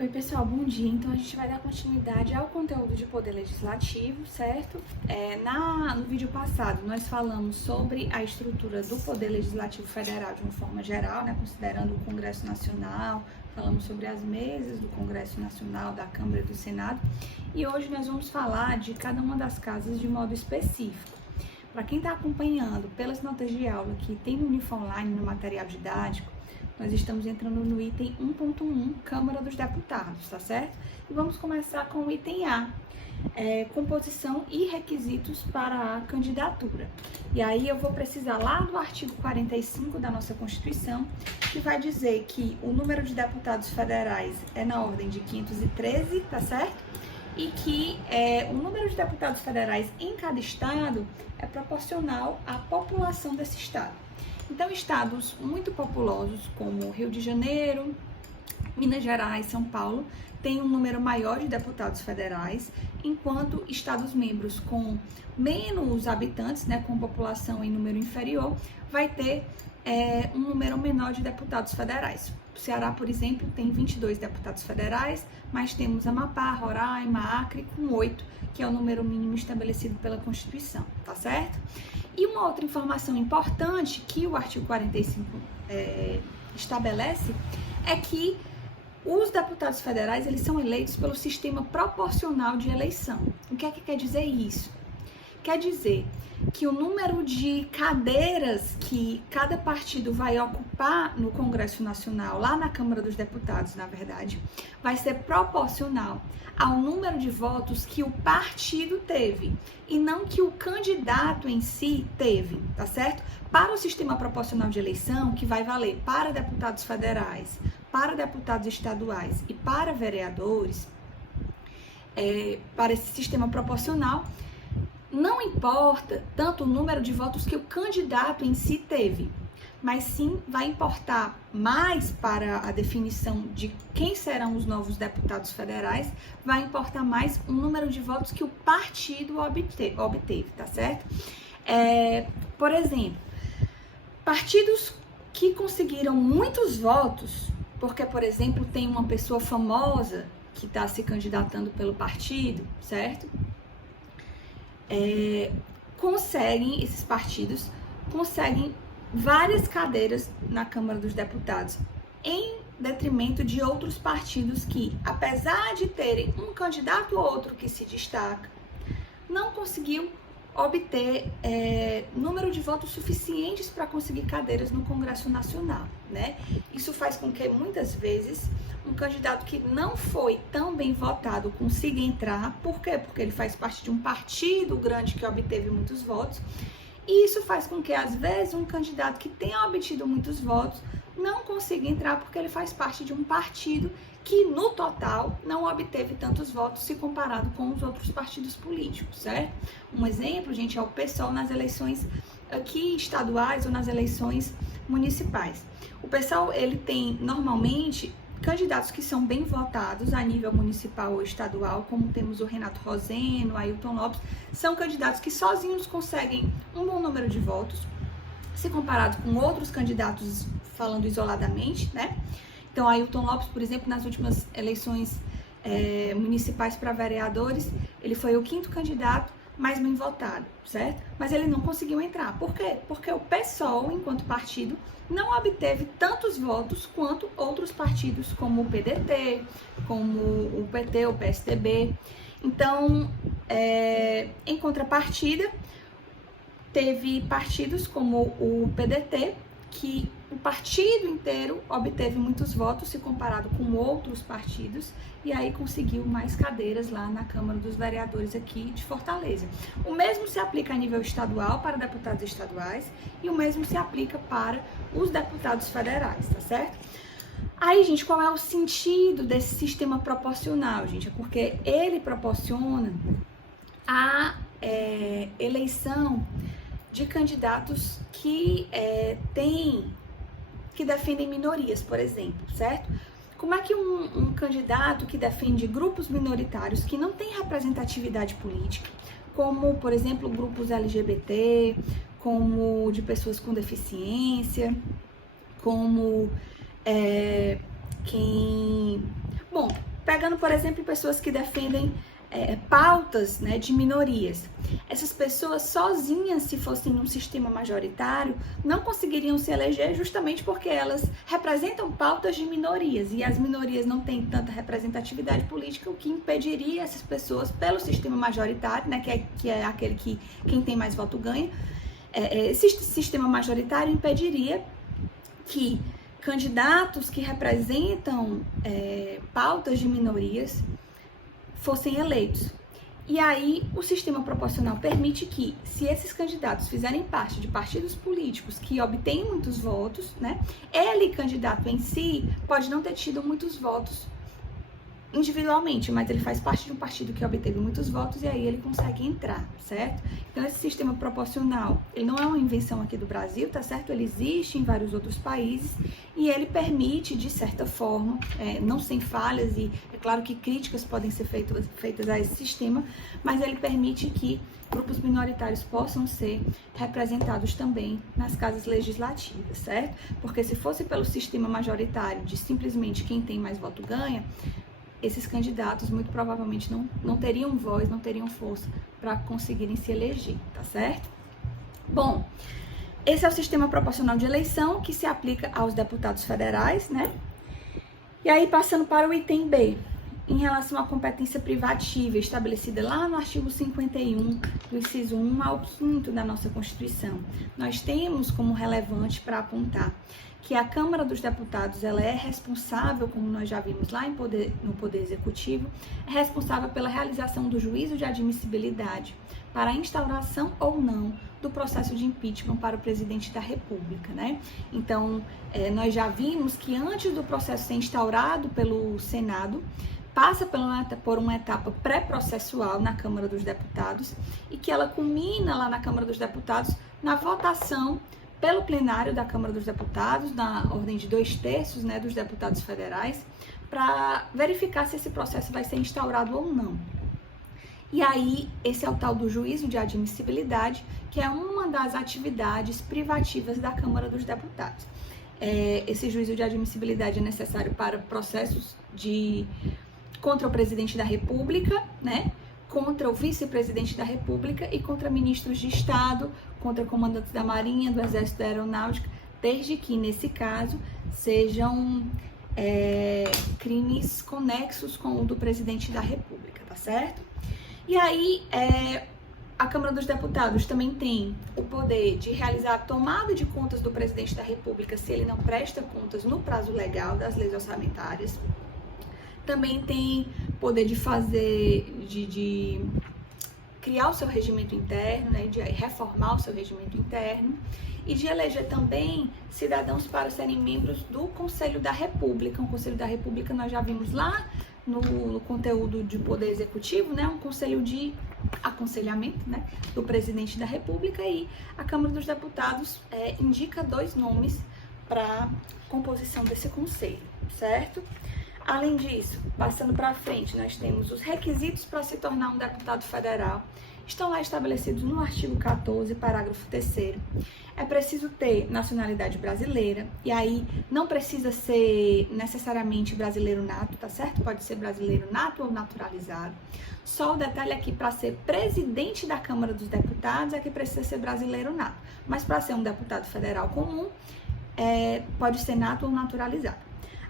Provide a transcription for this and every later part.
Oi pessoal, bom dia. Então a gente vai dar continuidade ao conteúdo de poder legislativo, certo? No vídeo passado nós falamos sobre a estrutura do poder legislativo federal de uma forma geral, né, considerando o Congresso Nacional, falamos sobre as mesas do Congresso Nacional, da Câmara e do Senado, e hoje nós vamos falar de cada uma das casas de modo específico. Para quem está acompanhando pelas notas de aula que tem no Unifonline, no material didático, nós estamos entrando no item 1.1, Câmara dos Deputados, tá certo? E vamos começar com o item A, composição e requisitos para a candidatura. E aí eu vou precisar lá do artigo 45 da nossa Constituição, que vai dizer que o número de deputados federais é na ordem de 513, tá certo? E que o número de deputados federais em cada estado é proporcional à população desse estado. Então, estados muito populosos como Rio de Janeiro, Minas Gerais, São Paulo, têm um número maior de deputados federais, enquanto estados membros com menos habitantes, né, com população em número inferior, vai ter um número menor de deputados federais. O Ceará, por exemplo, tem 22 deputados federais, mas temos Amapá, Roraima, Acre com 8, que é o número mínimo estabelecido pela Constituição, tá certo? E uma outra informação importante que o artigo 45 estabelece é que os deputados federais, eles são eleitos pelo sistema proporcional de eleição. O que é que quer dizer isso? Quer dizer que o número de cadeiras que cada partido vai ocupar no Congresso Nacional, lá na Câmara dos Deputados, na verdade, vai ser proporcional ao número de votos que o partido teve e não que o candidato em si teve, tá certo? Para o sistema proporcional de eleição, que vai valer para deputados federais, para deputados estaduais e para vereadores, para esse sistema proporcional, não importa tanto o número de votos que o candidato em si teve, mas sim vai importar mais para a definição de quem serão os novos deputados federais, vai importar mais o número de votos que o partido obteve, tá certo? Por exemplo, partidos que conseguiram muitos votos, porque, por exemplo, tem uma pessoa famosa que está se candidatando pelo partido, certo? Esses partidos conseguem várias cadeiras na Câmara dos Deputados, em detrimento de outros partidos que, apesar de terem um candidato ou outro que se destaca, não conseguiu obter número de votos suficientes para conseguir cadeiras no Congresso Nacional, né? Isso faz com que, muitas vezes, um candidato que não foi tão bem votado consiga entrar. Por quê? Porque ele faz parte de um partido grande que obteve muitos votos. E isso faz com que, às vezes, um candidato que tenha obtido muitos votos não consiga entrar porque ele faz parte de um partido que, no total, não obteve tantos votos se comparado com os outros partidos políticos, certo? Um exemplo, gente, é o PSOL nas eleições aqui estaduais ou nas eleições municipais. O PSOL, ele tem, normalmente, candidatos que são bem votados a nível municipal ou estadual, como temos o Renato Roseno, o Ailton Lopes, são candidatos que sozinhos conseguem um bom número de votos, se comparado com outros candidatos falando isoladamente, né? Então, Ailton Lopes, por exemplo, nas últimas eleições municipais para vereadores, ele foi o 5º candidato mais bem votado, certo? Mas ele não conseguiu entrar. Por quê? Porque o PSOL, enquanto partido, não obteve tantos votos quanto outros partidos, como o PDT, como o PT, o PSDB. Então, em contrapartida, teve partidos como o PDT, que o partido inteiro obteve muitos votos se comparado com outros partidos e aí conseguiu mais cadeiras lá na Câmara dos Vereadores aqui de Fortaleza. O mesmo se aplica a nível estadual para deputados estaduais e o mesmo se aplica para os deputados federais, tá certo? Aí, gente, qual é o sentido desse sistema proporcional, gente? É porque ele proporciona a eleição de candidatos que defendem minorias, por exemplo, certo? Como é que um candidato que defende grupos minoritários que não tem representatividade política, como, por exemplo, grupos LGBT, como de pessoas com deficiência, como Pegando, por exemplo, pessoas que defendem pautas, né, de minorias. Essas pessoas sozinhas, se fossem num sistema majoritário, não conseguiriam se eleger justamente porque elas representam pautas de minorias e as minorias não têm tanta representatividade política, o que impediria essas pessoas, pelo sistema majoritário, né, que é aquele que quem tem mais voto ganha, esse sistema majoritário impediria que candidatos que representam pautas de minorias fossem eleitos. E aí, o sistema proporcional permite que, se esses candidatos fizerem parte de partidos políticos que obtêm muitos votos, né, ele, candidato em si, pode não ter tido muitos votos individualmente, mas ele faz parte de um partido que obteve muitos votos e aí ele consegue entrar, certo? Então, esse sistema proporcional, ele não é uma invenção aqui do Brasil, tá certo? Ele existe em vários outros países e ele permite, de certa forma, não sem falhas, e é claro que críticas podem ser feitas a esse sistema, mas ele permite que grupos minoritários possam ser representados também nas casas legislativas, certo? Porque se fosse pelo sistema majoritário de simplesmente quem tem mais voto ganha, esses candidatos muito provavelmente não teriam voz, não teriam força para conseguirem se eleger, tá certo? Bom, esse é o sistema proporcional de eleição que se aplica aos deputados federais, né? E aí, passando para o item B, em relação à competência privativa estabelecida lá no artigo 51, do inciso 1 ao 5º da nossa Constituição, nós temos como relevante para apontar que a Câmara dos Deputados ela é responsável, como nós já vimos lá no Poder Executivo, é responsável pela realização do juízo de admissibilidade para a instauração ou não do processo de impeachment para o presidente da República, né? Então, nós já vimos que antes do processo ser instaurado pelo Senado, passa por uma etapa pré-processual na Câmara dos Deputados e que ela culmina lá na Câmara dos Deputados na votação pelo plenário da Câmara dos Deputados, na ordem de 2/3, né, dos deputados federais, para verificar se esse processo vai ser instaurado ou não. E aí, esse é o tal do juízo de admissibilidade, que é uma das atividades privativas da Câmara dos Deputados. Esse juízo de admissibilidade é necessário para processos contra o presidente da República, né? Contra o vice-presidente da República e contra ministros de Estado, contra comandantes da Marinha, do Exército, da Aeronáutica, desde que, nesse caso, sejam crimes conexos com o do presidente da República, tá certo? E aí, a Câmara dos Deputados também tem o poder de realizar a tomada de contas do presidente da República se ele não presta contas no prazo legal das leis orçamentárias. Também tem poder de de criar o seu regimento interno, né, de reformar o seu regimento interno e de eleger também cidadãos para serem membros do Conselho da República. O Conselho da República nós já vimos lá no conteúdo de poder executivo, né, um conselho de aconselhamento, né, do presidente da República, e a Câmara dos Deputados indica 2 nomes para composição desse conselho, certo? Além disso, passando para frente, nós temos os requisitos para se tornar um deputado federal. Estão lá estabelecidos no artigo 14, parágrafo 3º. É preciso ter nacionalidade brasileira, e aí não precisa ser necessariamente brasileiro nato, tá certo? Pode ser brasileiro nato ou naturalizado. Só o detalhe aqui, para ser presidente da Câmara dos Deputados, é que precisa ser brasileiro nato. Mas para ser um deputado federal comum, pode ser nato ou naturalizado.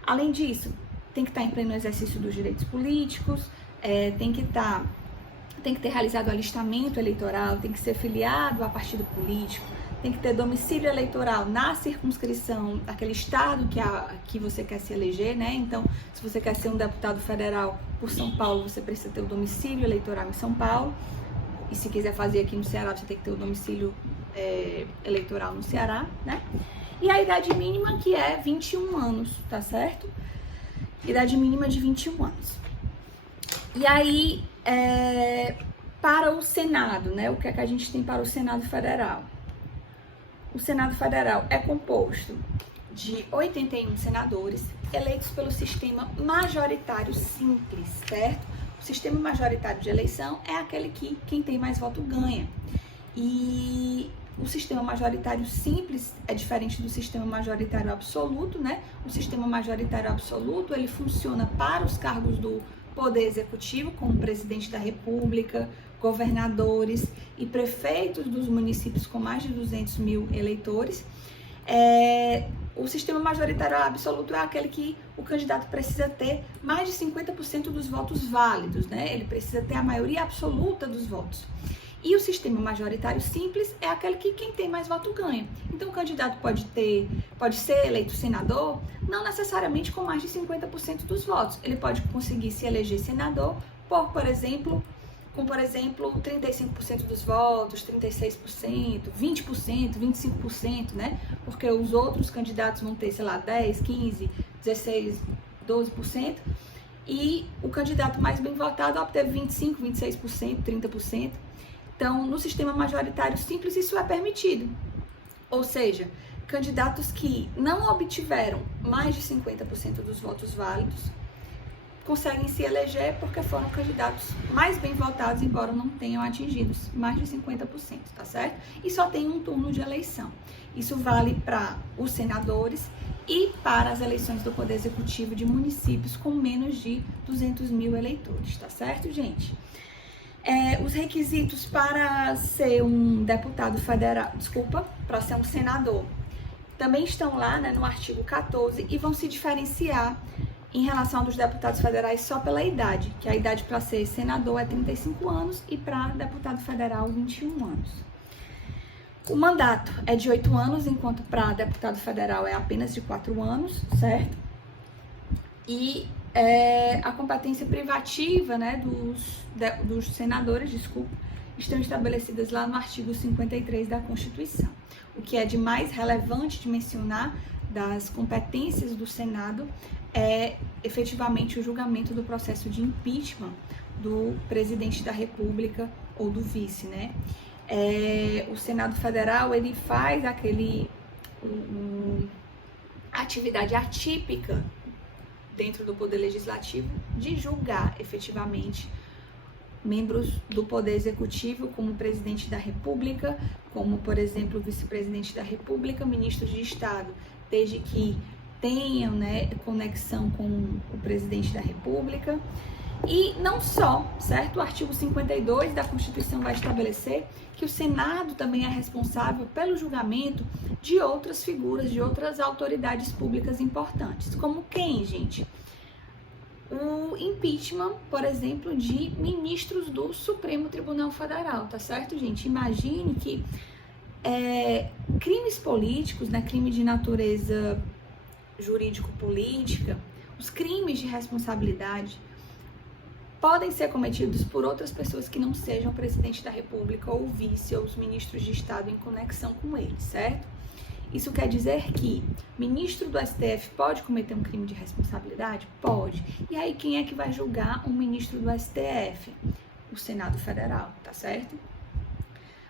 Além disso, tem que estar em pleno exercício dos direitos políticos, tem que ter realizado o alistamento eleitoral, tem que ser filiado a partido político, tem que ter domicílio eleitoral na circunscrição daquele estado que você quer se eleger, né? Então, se você quer ser um deputado federal por São Paulo, você precisa ter o domicílio eleitoral em São Paulo. E se quiser fazer aqui no Ceará, você tem que ter o domicílio eleitoral no Ceará, né? E a idade mínima, que é 21 anos, tá certo? Idade mínima de 21 anos. E aí, para o Senado, né? O que é que a gente tem para o Senado Federal? O Senado Federal é composto de 81 senadores eleitos pelo sistema majoritário simples, certo? O sistema majoritário de eleição é aquele que quem tem mais voto ganha. E o sistema majoritário simples é diferente do sistema majoritário absoluto, né? O sistema majoritário absoluto, ele funciona para os cargos do Poder Executivo, como presidente da República, governadores e prefeitos dos municípios com mais de 200 mil eleitores. O sistema majoritário absoluto é aquele que o candidato precisa ter mais de 50% dos votos válidos, né? Ele precisa ter a maioria absoluta dos votos. E o sistema majoritário simples é aquele que quem tem mais voto ganha. Então o candidato pode ser eleito senador, não necessariamente com mais de 50% dos votos. Ele pode conseguir se eleger senador por exemplo, 35% dos votos, 36%, 20%, 25%, né? Porque os outros candidatos vão ter, sei lá, 10, 15, 16, 12%. E o candidato mais bem votado obteve 25%, 26%, 30%. Então, no sistema majoritário simples, isso é permitido. Ou seja, candidatos que não obtiveram mais de 50% dos votos válidos conseguem se eleger porque foram candidatos mais bem votados, embora não tenham atingido mais de 50%, tá certo? E só tem um turno de eleição. Isso vale para os senadores e para as eleições do Poder Executivo de municípios com menos de 200 mil eleitores, tá certo, gente? Os requisitos para ser um deputado federal, para ser um senador, também estão lá, né, no artigo 14 e vão se diferenciar em relação aos deputados federais só pela idade, que a idade para ser senador é 35 anos e para deputado federal 21 anos. O mandato é de 8 anos, enquanto para deputado federal é apenas de 4 anos, certo? E a competência privativa, né, dos senadores, estão estabelecidas lá no artigo 53 da Constituição. O que é de mais relevante de mencionar das competências do Senado é efetivamente o julgamento do processo de impeachment do presidente da República ou do vice, né? O Senado Federal, ele faz atividade atípica dentro do Poder Legislativo de julgar efetivamente membros do Poder Executivo, como o presidente da República, como, por exemplo, o vice-presidente da República, ministros de Estado, desde que tenham, né, conexão com o presidente da República. E não só, certo? O artigo 52 da Constituição vai estabelecer que o Senado também é responsável pelo julgamento de outras figuras, de outras autoridades públicas importantes. Como quem, gente? O impeachment, por exemplo, de ministros do Supremo Tribunal Federal, tá certo, gente? Imagine que crimes políticos, né, crime de natureza jurídico-política, os crimes de responsabilidade podem ser cometidos por outras pessoas que não sejam o presidente da República ou o vice ou os ministros de Estado em conexão com ele, certo? Isso quer dizer que ministro do STF pode cometer um crime de responsabilidade? Pode. E aí quem é que vai julgar um ministro do STF? O Senado Federal, tá certo?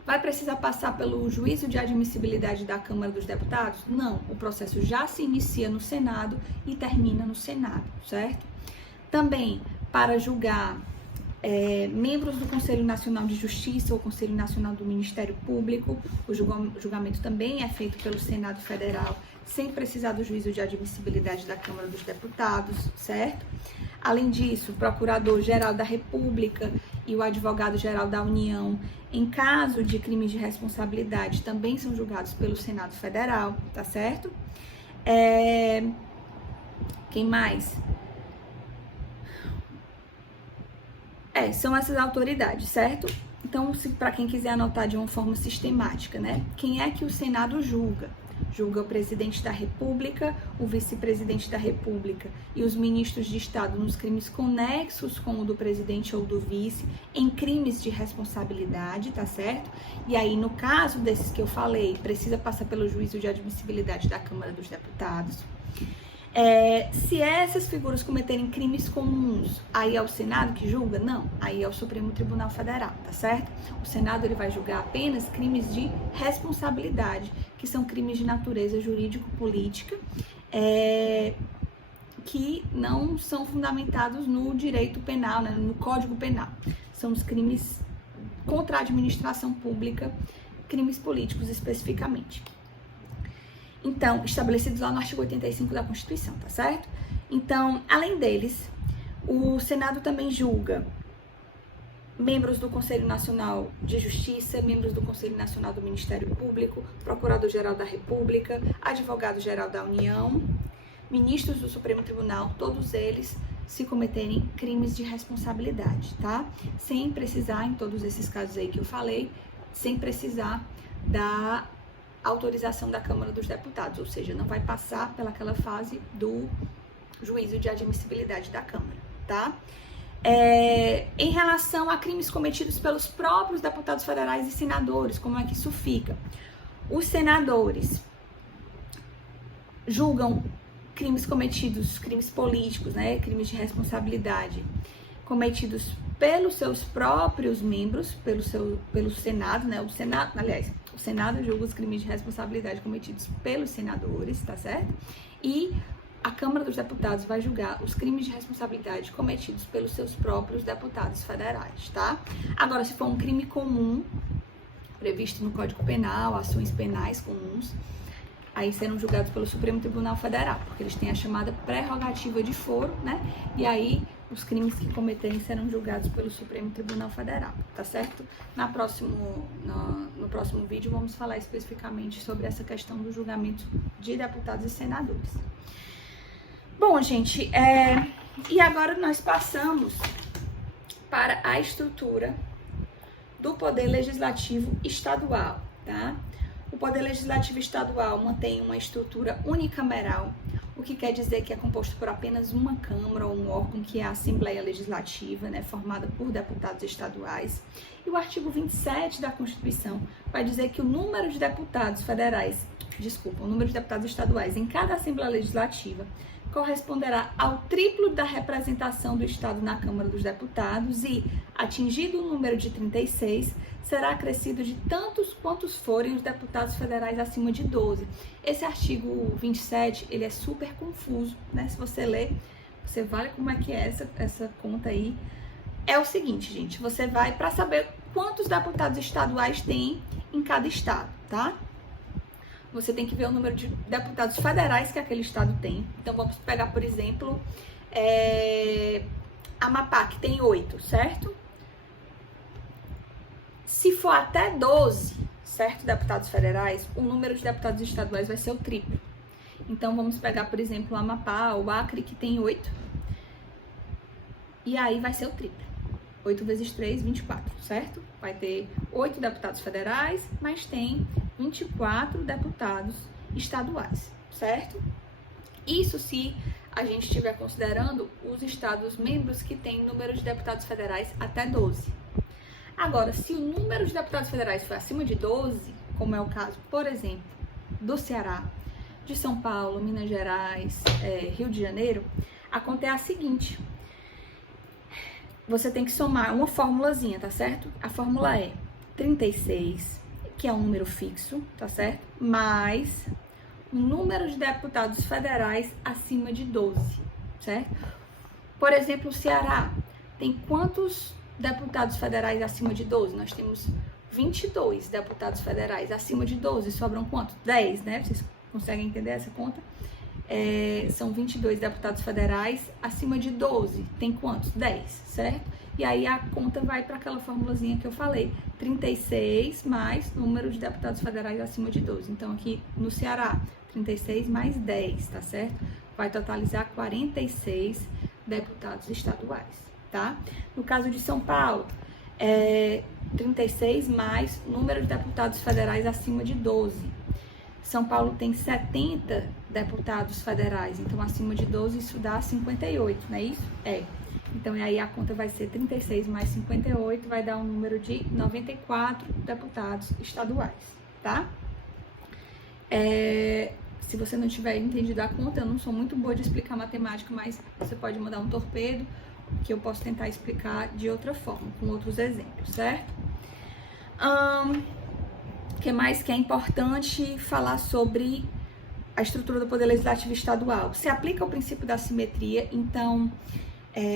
Vai precisar passar pelo juízo de admissibilidade da Câmara dos Deputados? Não, o processo já se inicia no Senado e termina no Senado, certo? Também, para julgar membros do Conselho Nacional de Justiça ou Conselho Nacional do Ministério Público, o julgamento também é feito pelo Senado Federal, sem precisar do juízo de admissibilidade da Câmara dos Deputados, certo? Além disso, o Procurador-Geral da República e o Advogado-Geral da União, em caso de crimes de responsabilidade, também são julgados pelo Senado Federal, tá certo? Quem mais? São essas autoridades, certo? Então, para quem quiser anotar de uma forma sistemática, né? Quem é que o Senado julga? Julga o presidente da República, o vice-presidente da República e os ministros de Estado nos crimes conexos com o do presidente ou do vice, em crimes de responsabilidade, tá certo? E aí, no caso desses que eu falei, precisa passar pelo juízo de admissibilidade da Câmara dos Deputados. Se essas figuras cometerem crimes comuns, aí é o Senado que julga? Não, aí é o Supremo Tribunal Federal, tá certo? O Senado ele vai julgar apenas crimes de responsabilidade, que são crimes de natureza jurídico-política, que não são fundamentados no direito penal, né, no Código Penal. São os crimes contra a administração pública, crimes políticos especificamente. Então, estabelecidos lá no artigo 85 da Constituição, tá certo? Então, além deles, o Senado também julga membros do Conselho Nacional de Justiça, membros do Conselho Nacional do Ministério Público, Procurador-Geral da República, Advogado-Geral da União, ministros do Supremo Tribunal, todos eles se cometerem crimes de responsabilidade, tá? Sem precisar, em todos esses casos aí que eu falei, sem precisar da autorização da Câmara dos Deputados, ou seja, não vai passar pelaquela fase do juízo de admissibilidade da Câmara, tá? Em relação a crimes cometidos pelos próprios deputados federais e senadores, como é que isso fica? Os senadores julgam crimes cometidos, crimes políticos, né, crimes de responsabilidade, cometidos pelos seus próprios membros, pelo Senado, né, o Senado julga os crimes de responsabilidade cometidos pelos senadores, tá certo? E a Câmara dos Deputados vai julgar os crimes de responsabilidade cometidos pelos seus próprios deputados federais, tá? Agora, se for um crime comum, previsto no Código Penal, ações penais comuns, aí serão julgados pelo Supremo Tribunal Federal, porque eles têm a chamada prerrogativa de foro, né? E aí, os crimes que cometerem serão julgados pelo Supremo Tribunal Federal, tá certo? No próximo vídeo, vamos falar especificamente sobre essa questão do julgamento de deputados e senadores. Bom, gente, e agora nós passamos para a estrutura do Poder Legislativo Estadual, tá? O Poder Legislativo Estadual mantém uma estrutura unicameral, o que quer dizer que é composto por apenas uma Câmara ou um órgão, que é a Assembleia Legislativa, né, formada por deputados estaduais. E o artigo 27 da Constituição vai dizer que o número de deputados estaduais em cada Assembleia Legislativa corresponderá ao triplo da representação do Estado na Câmara dos Deputados e, atingido o número de 36, será acrescido de tantos quantos forem os deputados federais acima de 12. Esse artigo 27, ele é super confuso, né? Se você ler, você vai como é que é essa conta aí. É o seguinte, gente, você vai para saber quantos deputados estaduais tem em cada estado, tá? Você tem que ver o número de deputados federais que aquele estado tem. Então, vamos pegar, por exemplo, Amapá, que tem 8, certo? Se for até 12, certo, deputados federais, o número de deputados estaduais vai ser o triplo. Então, vamos pegar, por exemplo, o Amapá, o Acre, que tem 8. E aí vai ser o triplo. 8 vezes 3, 24, certo? Vai ter 8 deputados federais, mas tem 24 deputados estaduais, certo? Isso se a gente estiver considerando os estados membros que têm número de deputados federais até 12. Agora, se o número de deputados federais for acima de 12, como é o caso, por exemplo, do Ceará, de São Paulo, Minas Gerais, Rio de Janeiro, a conta é a seguinte: você tem que somar uma formulazinha, tá certo? A fórmula é 36, que é um número fixo, tá certo? Mais o número de deputados federais acima de 12, certo? Por exemplo, o Ceará tem quantos deputados federais acima de 12? Nós temos 22 deputados federais acima de 12, sobram quantos? 10, né? Vocês conseguem entender essa conta? São 22 deputados federais acima de 12, tem quantos? 10, certo? E aí a conta vai para aquela formulazinha que eu falei, 36 mais número de deputados federais acima de 12. Então aqui no Ceará, 36 mais 10, tá certo? Vai totalizar 46 deputados estaduais, tá? No caso de São Paulo, 36 mais número de deputados federais acima de 12. São Paulo tem 70 deputados federais, então acima de 12 isso dá 58, não é isso? Então aí a conta vai ser 36 mais 58, vai dar um número de 94 deputados estaduais, tá? Se você não tiver entendido a conta, eu não sou muito boa de explicar matemática, mas você pode mandar um torpedo, que eu posso tentar explicar de outra forma, com outros exemplos, certo? O que mais que é importante falar sobre a estrutura do Poder Legislativo Estadual? Se aplica o princípio da simetria, então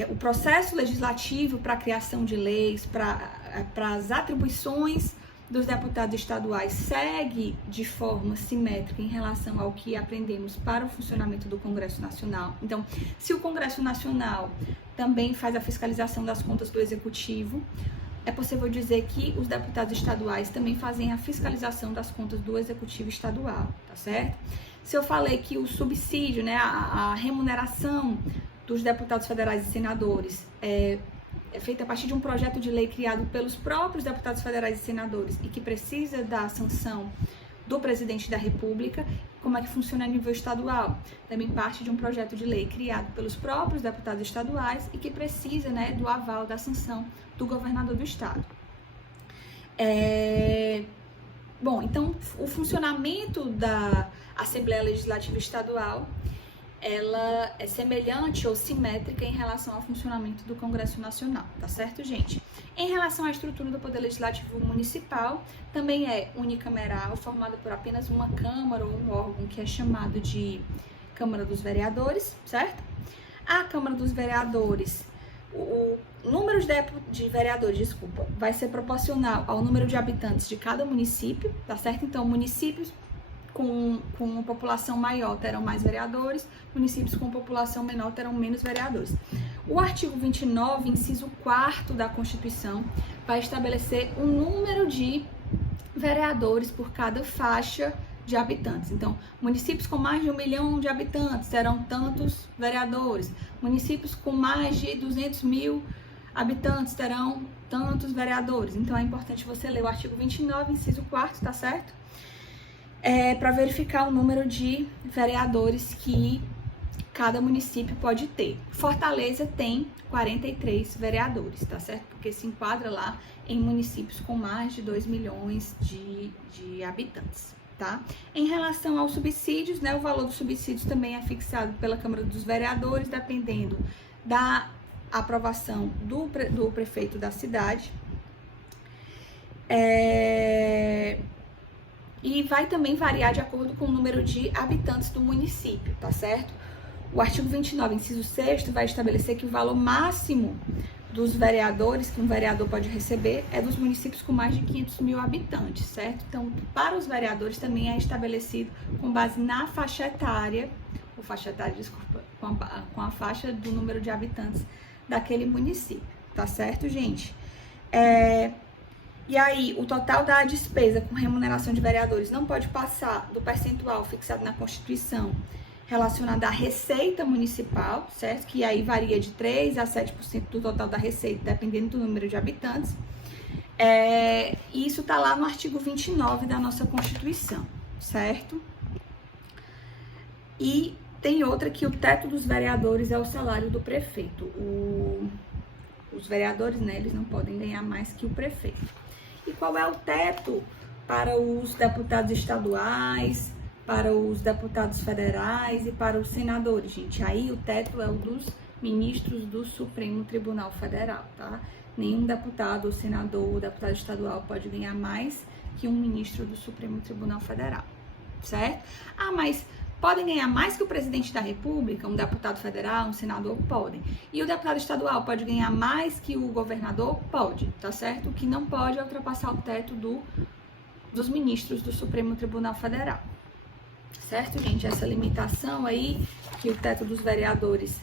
o processo legislativo para a criação de leis, para as atribuições dos deputados estaduais segue de forma simétrica em relação ao que aprendemos para o funcionamento do Congresso Nacional. Então, se o Congresso Nacional também faz a fiscalização das contas do Executivo, é possível dizer que os deputados estaduais também fazem a fiscalização das contas do Executivo estadual, tá certo? Se eu falei que o subsídio, né, a remuneração dos deputados federais e senadores é feita a partir de um projeto de lei criado pelos próprios deputados federais e senadores e que precisa da sanção do presidente da República, como é que funciona a nível estadual? Também parte de um projeto de lei criado pelos próprios deputados estaduais e que precisa, né, do aval, da sanção do governador do estado. Bom, então, o funcionamento da Assembleia Legislativa Estadual, ela é semelhante ou simétrica em relação ao funcionamento do Congresso Nacional, tá certo, gente? Em relação à estrutura do Poder Legislativo Municipal, também é unicameral, formada por apenas uma Câmara ou um órgão que é chamado de Câmara dos Vereadores, certo? A Câmara dos Vereadores, o número de vereadores, vai ser proporcional ao número de habitantes de cada município, tá certo? Então, municípios com população maior terão mais vereadores, municípios com população menor terão menos vereadores. O artigo 29, inciso 4º da Constituição, vai estabelecer um número de vereadores por cada faixa de habitantes. Então, municípios com mais de 1 milhão de habitantes terão tantos vereadores, municípios com mais de 200 mil habitantes terão tantos vereadores. Então, é importante você ler o artigo 29, inciso 4º, tá certo? Para verificar o número de vereadores que cada município pode ter. Fortaleza tem 43 vereadores, tá certo? Porque se enquadra lá em municípios com mais de 2 milhões de habitantes, tá? Em relação aos subsídios, né, o valor dos subsídios também é fixado pela Câmara dos Vereadores, dependendo da aprovação do prefeito da cidade. E vai também variar de acordo com o número de habitantes do município, tá certo? O artigo 29, inciso 6º, vai estabelecer que o valor máximo dos vereadores que um vereador pode receber é dos municípios com mais de 500 mil habitantes, certo? Então, para os vereadores também é estabelecido com base na faixa etária, com a faixa do número de habitantes daquele município, tá certo, gente? E aí, o total da despesa com remuneração de vereadores não pode passar do percentual fixado na Constituição relacionada à receita municipal, certo? Que aí varia de 3% a 7% do total da receita, dependendo do número de habitantes. E isso tá lá no artigo 29 da nossa Constituição, certo? E tem outra que o teto dos vereadores é o salário do prefeito. Os vereadores, né, eles não podem ganhar mais que o prefeito. E qual é o teto para os deputados estaduais, para os deputados federais e para os senadores, gente? Aí o teto é o dos ministros do Supremo Tribunal Federal, tá? Nenhum deputado ou senador ou deputado estadual pode ganhar mais que um ministro do Supremo Tribunal Federal, certo? Ah, mas podem ganhar mais que o presidente da República, um deputado federal, um senador? Podem. E o deputado estadual pode ganhar mais que o governador? Pode, tá certo? O que não pode é ultrapassar o teto dos ministros do Supremo Tribunal Federal. Certo, gente? Essa limitação aí, que o teto dos vereadores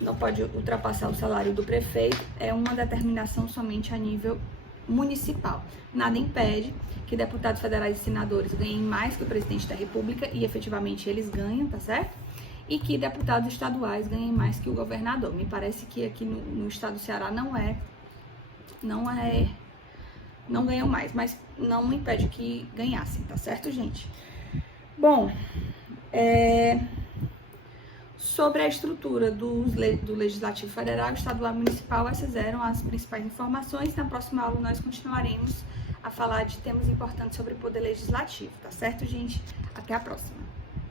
não pode ultrapassar o salário do prefeito, é uma determinação somente a nível municipal. Nada impede que deputados federais e senadores ganhem mais que o presidente da República, e efetivamente eles ganham, tá certo? E que deputados estaduais ganhem mais que o governador. Me parece que aqui no estado do Ceará não ganham mais, mas não impede que ganhassem, tá certo, gente? Bom, sobre a estrutura do Legislativo Federal, Estadual e Municipal, essas eram as principais informações. Na próxima aula nós continuaremos a falar de temas importantes sobre o Poder Legislativo, tá certo, gente? Até a próxima!